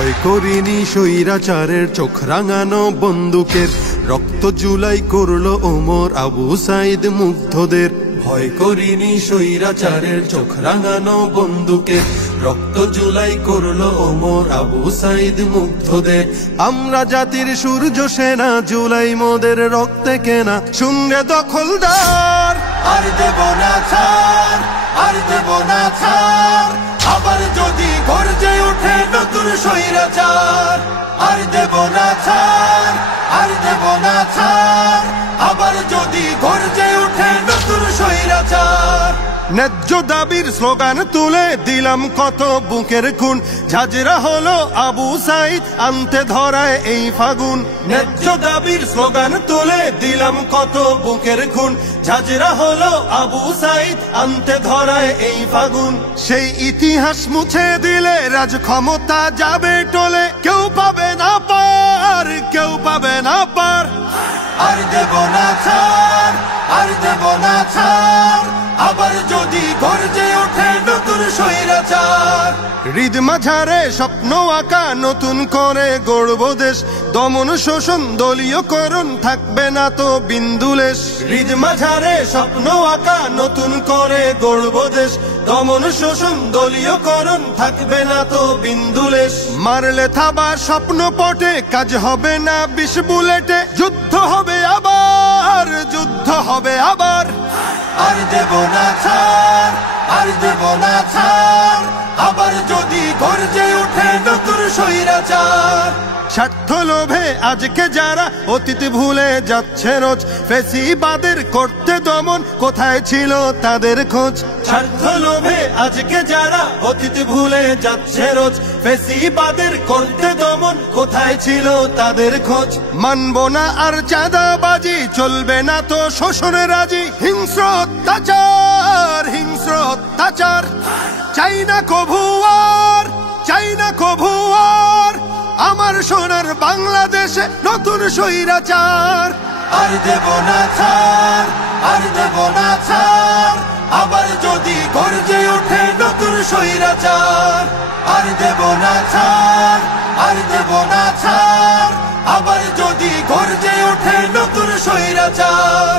ভয় করিনি স্বৈরাচারের চোখ রাঙানো বন্দুকের, রক্ত জুলাই করলো ওমর আবু সাইদ মুগ্ধদের। ভয় করিনি স্বৈরাচারের চোখ রাঙানো বন্দুকের, রক্ত জুলাই করলো ওমর আবু সাইদ মুগ্ধদের। আমরা জাতির সূর্য সেনা, জুলাই মোদের রক্তে কেনা, শুনরে দখলদার আর দেব না ছাড়, আর দেব না ছাড়। আবার যদি গর্জে ওঠে নতুন স্বৈরাচার, আর দেব না ছাড়, আর দেব না ছাড়। আবার যদি গর্জে ওঠে নতুন স্বৈরাচার। ন্যায্য দাবির স্লোগান তুলে দিলাম কত বুকের খুন, ঝাঁঝরা হলো আবু সাইদ আনতে ধরায় এই ফাগুন। ন্যায্য দাবির স্লোগান তুলে দিলাম কত বুকের খুন, ঝাঁঝরা হলো আবু সাইদ আনতে ধরায় এই ফাগুন। সেই ইতিহাস মুছে দিলে রাজ ক্ষমতা যাবে টলে, কেউ পাবে না পার, কেউ পাবে না পার। আর দেব না ছাড়, আর দেব না ছাড়। আবার যদি গর্জে ওঠে নতুন স্বৈরাচার। হৃদ মাঝারে স্বপ্ন আঁকা নতুন করে গড়ব দেশ, দমন শোষণ দলীয়করণ থাকবে না তো বিন্দুলেশ। হৃদ মাঝারে স্বপ্ন আঁকা নতুন করে গড়ব দেশ, দমন শোষণ দলীয়করণ থাকবে না তো বিন্দুলেশ। মারলে থাবা স্বপ্ন পটে, কাজ হবে না 20 বুলেটে, যুদ্ধ হবে আবার, যুদ্ধ হবে আবার। আর দেব না ছাড়, আর দেব না ছাড়। আবার যদি গর্জে ওঠে নতুন স্বৈরাচার। স্বার্থ লোভে আজকে যারা অতীত ভুলে যাচ্ছে রোজ, ফ্যাসিবাদের করতে দমন কোথায় ছিল তাদের খোঁজ। স্বার্থ লোভে আজকে যারা অতীত ভুলে যাচ্ছে রোজ, ফ্যাসিবাদের করতে দমন কোথায় ছিল তাদের খোঁজ। মানব না আর চাঁদাবাজি, চলবে না তো শোষণ রাজি। হিংস্র অত্যাচার, হিংস্র অত্যাচার। চাই না কভু আর, চাই না কভু আর আমার সোনার বাংলাদেশে নতুন স্বৈরাচার। আর দেব না ছাড়, আর দেব না ছাড়। আবার যদি গর্জে ওঠে নতুন স্বৈরাচার। আর দেব না ছাড়, আর দেব না ছাড়। আবার যদি গর্জে ওঠে নতুন স্বৈরাচার।